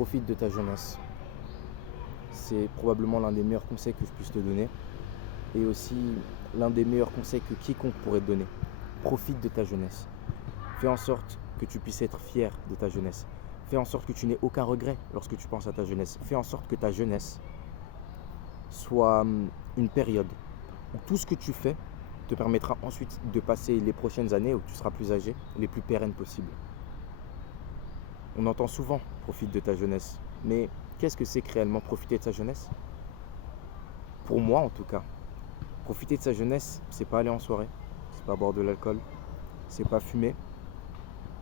Profite de ta jeunesse. C'est probablement l'un des meilleurs conseils que je puisse te donner et aussi l'un des meilleurs conseils que quiconque pourrait te donner. Profite de ta jeunesse. Fais en sorte que tu puisses être fier de ta jeunesse. Fais en sorte que tu n'aies aucun regret lorsque tu penses à ta jeunesse. Fais en sorte que ta jeunesse soit une période où tout ce que tu fais te permettra ensuite de passer les prochaines années où tu seras plus âgé, les plus pérennes possibles. On entend souvent « profite de ta jeunesse », mais qu'est-ce que c'est que réellement profiter de sa jeunesse? Pour moi en tout cas, profiter de sa jeunesse, c'est pas aller en soirée, c'est pas boire de l'alcool, c'est pas fumer,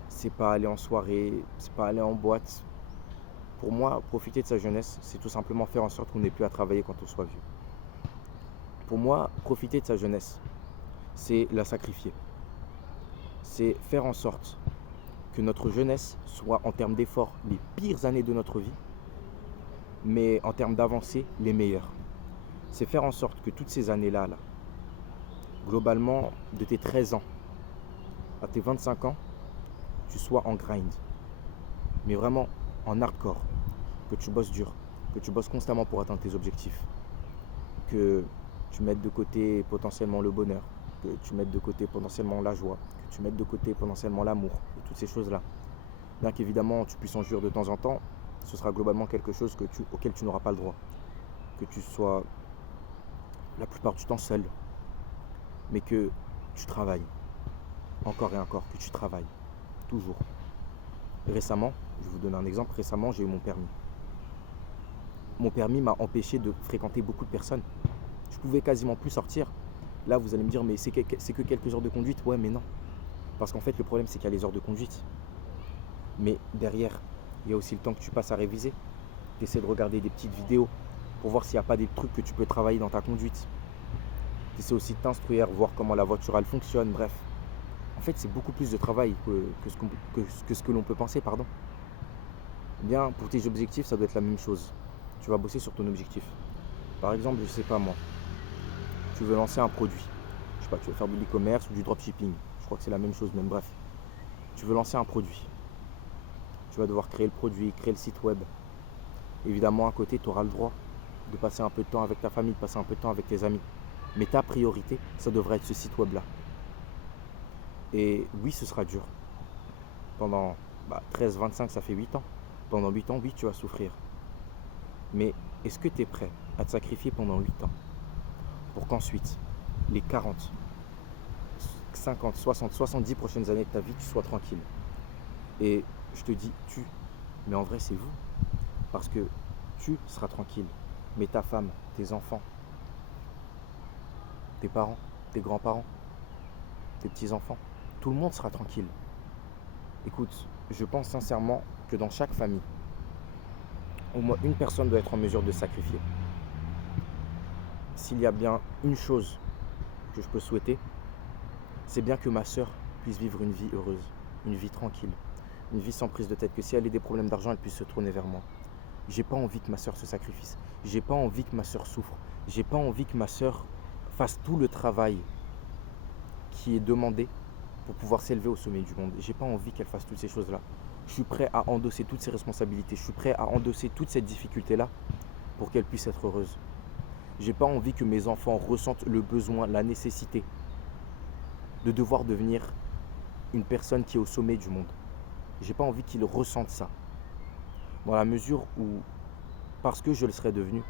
c'est pas aller en soirée, c'est pas aller en boîte. Pour moi, profiter de sa jeunesse, c'est tout simplement faire en sorte qu'on n'ait plus à travailler quand on soit vieux. Pour moi, profiter de sa jeunesse, c'est la sacrifier. C'est faire en sorte que notre jeunesse soit en termes d'efforts les pires années de notre vie, mais en termes d'avancée, les meilleures. C'est faire en sorte que toutes ces années-là, globalement, de tes 13 ans à tes 25 ans, tu sois en grind. Mais vraiment en hardcore. Que tu bosses dur. Que tu bosses constamment pour atteindre tes objectifs. Que tu mettes de côté potentiellement le bonheur. Que tu mettes de côté potentiellement la joie. Que tu mettes de côté potentiellement l'amour. Et toutes ces choses-là. Bien qu'évidemment tu puisses en jouir de temps en temps, ce sera globalement quelque chose auquel tu n'auras pas le droit. Que tu sois la plupart du temps seul. Mais que tu travailles. Encore et encore, que tu travailles. Toujours. Récemment, je vais vous donner un exemple, récemment j'ai eu mon permis. Mon permis m'a empêché de fréquenter beaucoup de personnes. Je pouvais quasiment plus sortir. Là vous allez me dire mais c'est que quelques heures de conduite. Ouais mais non. Parce qu'en fait le problème c'est qu'il y a les heures de conduite. Mais derrière, il y a aussi le temps que tu passes à réviser. Tu essaies de regarder des petites vidéos pour voir s'il n'y a pas des trucs que tu peux travailler dans ta conduite. Tu essaies aussi de t'instruire, voir comment la voiture elle fonctionne, bref. En fait, c'est beaucoup plus de travail que ce que l'on peut penser, pardon. Bien, pour tes objectifs, ça doit être la même chose. Tu vas bosser sur ton objectif. Par exemple, je sais pas moi, tu veux lancer un produit. Je sais pas, tu veux faire de l'e-commerce ou du dropshipping. Je crois que c'est la même chose, même bref. Tu veux lancer un produit. Tu vas devoir créer le produit, créer le site web. Évidemment, à côté, tu auras le droit de passer un peu de temps avec ta famille, de passer un peu de temps avec tes amis. Mais ta priorité, ça devrait être ce site web-là. Et oui, ce sera dur. Pendant 13, 25, ça fait 8 ans. Pendant 8 ans, oui, tu vas souffrir. Mais est-ce que tu es prêt à te sacrifier pendant 8 ans pour qu'ensuite, les 40, 50, 60, 70 prochaines années de ta vie, tu sois tranquille? Et je te dis tu, mais en vrai c'est vous. Parce que tu seras tranquille, mais ta femme, tes enfants, tes parents, tes grands-parents, tes petits-enfants, tout le monde sera tranquille. Écoute, je pense sincèrement que dans chaque famille, au moins une personne doit être en mesure de sacrifier. S'il y a bien une chose que je peux souhaiter, c'est bien que ma sœur puisse vivre une vie heureuse, une vie tranquille, une vie sans prise de tête, que si elle a des problèmes d'argent, elle puisse se tourner vers moi. J'ai pas envie que ma sœur se sacrifie. J'ai pas envie que ma sœur souffre. J'ai pas envie que ma sœur fasse tout le travail qui est demandé pour pouvoir s'élever au sommet du monde. J'ai pas envie qu'elle fasse toutes ces choses-là. Je suis prêt à endosser toutes ces responsabilités. Je suis prêt à endosser toute cette difficulté-là pour qu'elle puisse être heureuse. J'ai pas envie que mes enfants ressentent le besoin, la nécessité de devoir devenir une personne qui est au sommet du monde. J'ai pas envie qu'ils ressentent ça. Dans la mesure où, parce que je le serai devenu,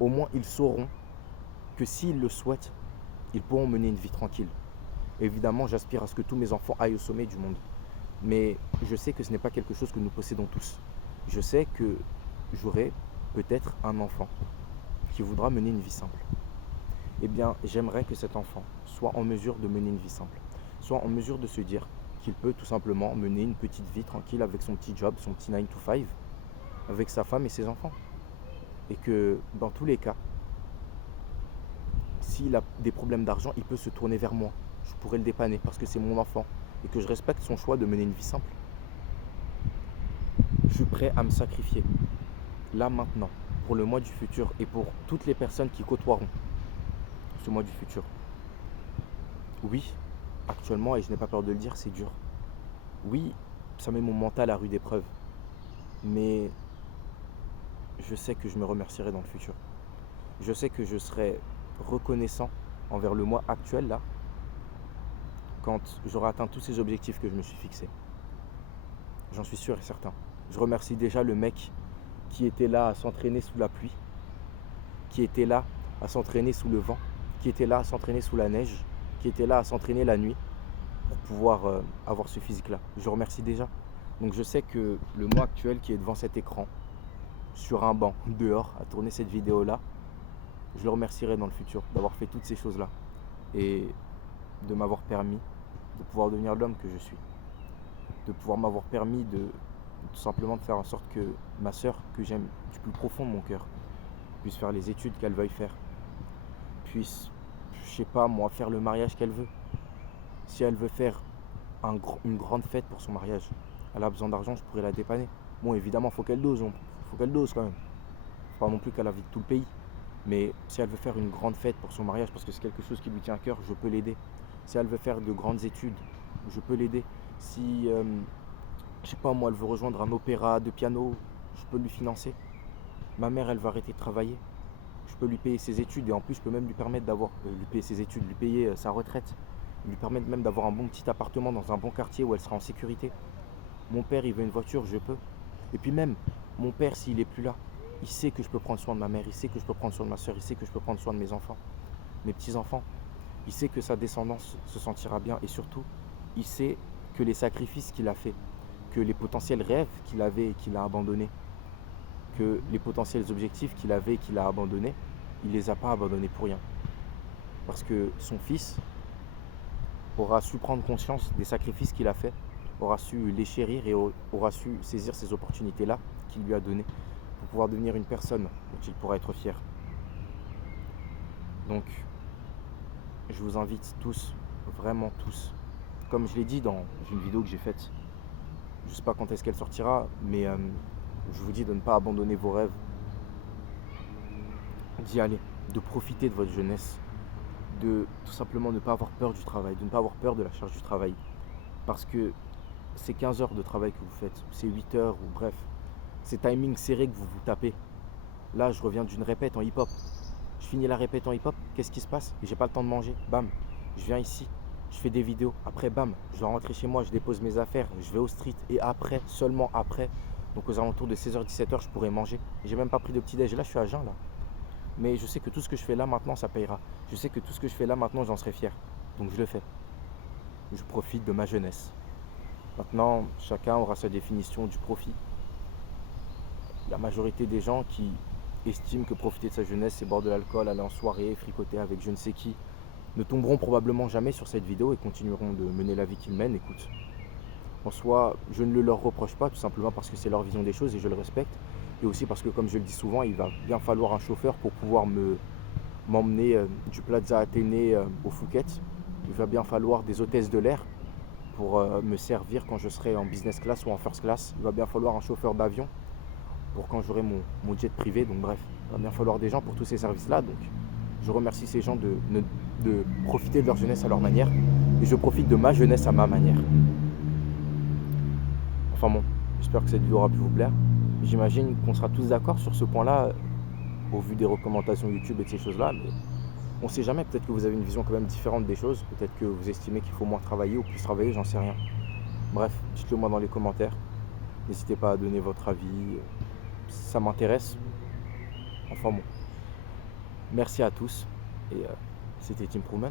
au moins ils sauront que s'ils le souhaitent, ils pourront mener une vie tranquille. Évidemment, j'aspire à ce que tous mes enfants aillent au sommet du monde. Mais je sais que ce n'est pas quelque chose que nous possédons tous. Je sais que j'aurai peut-être un enfant qui voudra mener une vie simple. Eh bien, j'aimerais que cet enfant soit en mesure de mener une vie simple. Soit en mesure de se dire qu'il peut tout simplement mener une petite vie tranquille avec son petit job, son petit 9 to 5, avec sa femme et ses enfants. Et que dans tous les cas, s'il a des problèmes d'argent, il peut se tourner vers moi. Je pourrais le dépanner parce que c'est mon enfant et que je respecte son choix de mener une vie simple. Je suis prêt à me sacrifier, là maintenant, pour le moi du futur et pour toutes les personnes qui côtoieront ce moi du futur. Oui, actuellement, et je n'ai pas peur de le dire, c'est dur. Oui, ça met mon mental à rude épreuve. mais je sais que je me remercierai dans le futur. Je sais que je serai reconnaissant envers le moi actuel là, quand j'aurai atteint tous ces objectifs que je me suis fixés. J'en suis sûr et certain. Je remercie déjà le mec qui était là à s'entraîner sous la pluie, qui était là à s'entraîner sous le vent, qui était là à s'entraîner sous la neige, qui était là à s'entraîner la nuit pour pouvoir avoir ce physique-là. Je remercie déjà. Donc je sais que le moi actuel qui est devant cet écran, sur un banc, dehors, à tourner cette vidéo-là, je le remercierai dans le futur d'avoir fait toutes ces choses-là et de m'avoir permis de pouvoir devenir l'homme que je suis, de pouvoir m'avoir permis de tout simplement de faire en sorte que ma sœur, que j'aime du plus profond de mon cœur, puisse faire les études qu'elle veuille faire, puisse, je sais pas moi, faire le mariage qu'elle veut. Si elle veut faire une grande fête pour son mariage, elle a besoin d'argent, je pourrais la dépanner. Bon, évidemment, faut qu'elle dose quand même. Faut pas non plus qu'elle invite tout le pays. Mais si elle veut faire une grande fête pour son mariage, parce que c'est quelque chose qui lui tient à cœur, je peux l'aider. Si elle veut faire de grandes études, je peux l'aider. Si, je sais pas moi, elle veut rejoindre un opéra de piano, je peux lui financer. Ma mère, elle va arrêter de travailler. Je peux lui payer ses études et en plus, je peux même lui permettre d'avoir, lui payer ses études, lui payer sa retraite. Lui permettre même d'avoir un bon petit appartement dans un bon quartier où elle sera en sécurité. Mon père, il veut une voiture, je peux. Et puis même, mon père, s'il est plus là, il sait que je peux prendre soin de ma mère, il sait que je peux prendre soin de ma soeur, il sait que je peux prendre soin de mes enfants, mes petits-enfants. Il sait que sa descendance se sentira bien et surtout, il sait que les sacrifices qu'il a faits, que les potentiels rêves qu'il avait et qu'il a abandonnés, que les potentiels objectifs qu'il avait et qu'il a abandonnés, il ne les a pas abandonnés pour rien. Parce que son fils aura su prendre conscience des sacrifices qu'il a faits, aura su les chérir et aura su saisir ces opportunités-là qu'il lui a données pour pouvoir devenir une personne dont il pourra être fier. Donc, je vous invite tous, vraiment tous, comme je l'ai dit dans une vidéo que j'ai faite, je ne sais pas quand est-ce qu'elle sortira, mais je vous dis de ne pas abandonner vos rêves, d'y aller, de profiter de votre jeunesse, de tout simplement ne pas avoir peur du travail, de ne pas avoir peur de la charge du travail. Parce que c'est 15 heures de travail que vous faites, c'est 8 heures, ou bref, c'est timing serré que vous vous tapez. Là, je reviens d'une répète en hip-hop. Je finis la répète en hip-hop, qu'est-ce qui se passe? J'ai pas le temps de manger, bam, je viens ici, je fais des vidéos, après bam, je dois rentrer chez moi, je dépose mes affaires, je vais au street, et après, seulement après, donc aux alentours de 16h-17h, je pourrai manger. J'ai même pas pris de petit-déj, là je suis à jeun là. Mais je sais que tout ce que je fais là maintenant, ça payera. Je sais que tout ce que je fais là maintenant, j'en serai fier. Donc je le fais. Je profite de ma jeunesse. Maintenant, chacun aura sa définition du profit. La majorité des gens qui estiment que profiter de sa jeunesse, c'est boire de l'alcool, aller en soirée, fricoter avec je ne sais qui, ne tomberont probablement jamais sur cette vidéo et continueront de mener la vie qu'ils mènent. Écoute, en soi, je ne le leur reproche pas, tout simplement parce que c'est leur vision des choses et je le respecte. Et aussi parce que, comme je le dis souvent, il va bien falloir un chauffeur pour pouvoir m'emmener du Plaza Athénée au Phuket. Il va bien falloir des hôtesses de l'air pour me servir quand je serai en business class ou en first class. Il va bien falloir un chauffeur d'avion pour quand j'aurai mon jet privé. Donc bref, il va bien falloir des gens pour tous ces services-là. Donc je remercie ces gens de profiter de leur jeunesse à leur manière. Et je profite de ma jeunesse à ma manière. Enfin bon, j'espère que cette vidéo aura pu vous plaire. J'imagine qu'on sera tous d'accord sur ce point-là, au vu des recommandations YouTube et de ces choses-là. Mais on ne sait jamais, peut-être que vous avez une vision quand même différente des choses. Peut-être que vous estimez qu'il faut moins travailler ou plus travailler, j'en sais rien. Bref, dites-le moi dans les commentaires. N'hésitez pas à donner votre avis. Ça m'intéresse. Enfin bon. Merci à tous. Et c'était Improvement.